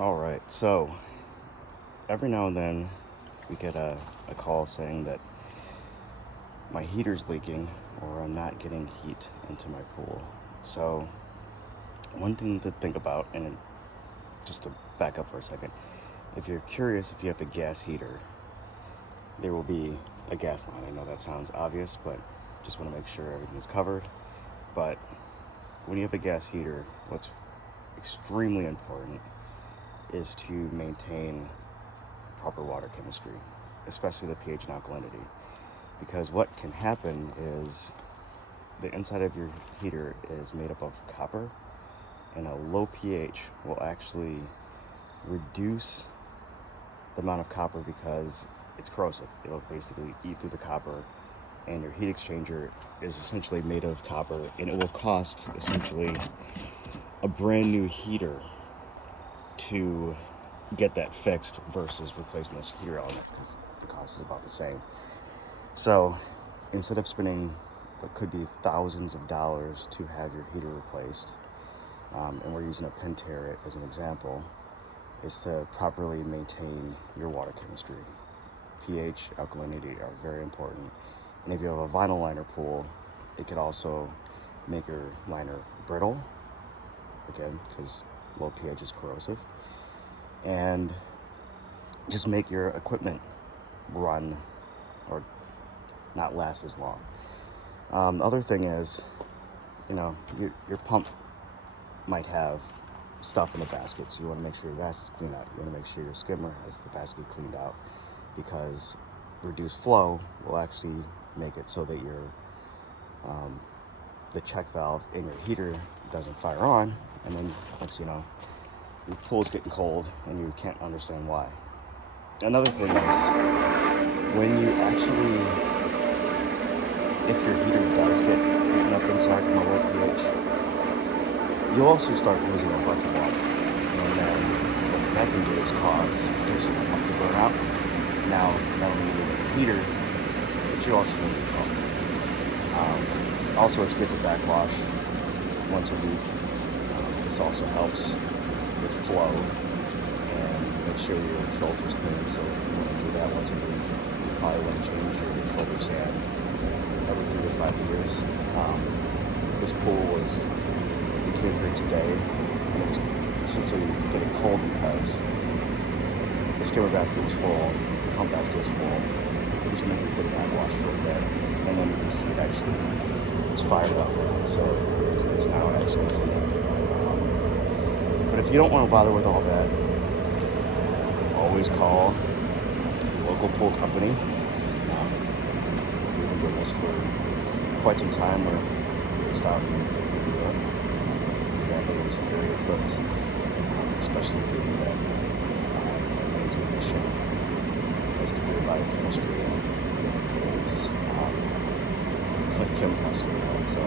All right, so every now and then we get a call saying that my heater's leaking or I'm not getting heat into my pool. So, one thing to think about, and just to back up for a second, if you're curious if you have a gas heater, there will be a gas line. I know that sounds obvious, but just want to make sure everything is covered. But when you have a gas heater, what's extremely important is to maintain proper water chemistry, especially the pH and alkalinity. Because what can happen is the inside of your heater is made up of copper, and a low pH will actually reduce the amount of copper because it's corrosive. It'll basically eat through the copper, and your heat exchanger is essentially made of copper, and it will cost essentially a brand new heater to get that fixed versus replacing this heater element because the cost is about the same. So instead of spending what could be thousands of dollars to have your heater replaced, and we're using a Pentair as an example, is to properly maintain your water chemistry. pH, alkalinity are very important. And if you have a vinyl liner pool, it could also make your liner brittle, again, because low pH is corrosive, and just make your equipment run or not last as long. The other thing is, your pump might have stuff in the basket, so you want to make sure your basket's cleaned out. You want to make sure your skimmer has the basket cleaned out, because reduced flow will actually make it so that the check valve in your heater doesn't fire on, and then once you know your pool's getting cold and you can't understand why. Another thing is, when you actually, if your heater does get eaten up inside from a low pH, you'll also start losing a bunch of water. And then what that can do is cause potentially a pump to burn out. Now, not only do you need a heater, but you also need a pump. Also, it's good to backwash once a week. This also helps with flow and make sure your filter's clean. So you want to do that once a week. You probably want to change your filter sand every 3 to 5 years. This pool came here today, and it was essentially getting cold because the skimmer basket was full, the pump basket was full. So this will make me put it backwash for a bit, and then you can see it's fired up. So it's now actually heating. But if you don't want to bother with all that, always call your local pool company. We've been doing this for quite some time. We're based out in New York. It was very equipped, especially given that our major mission is to do biochemistry is chemical. So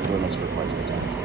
we're doing this for quite some time.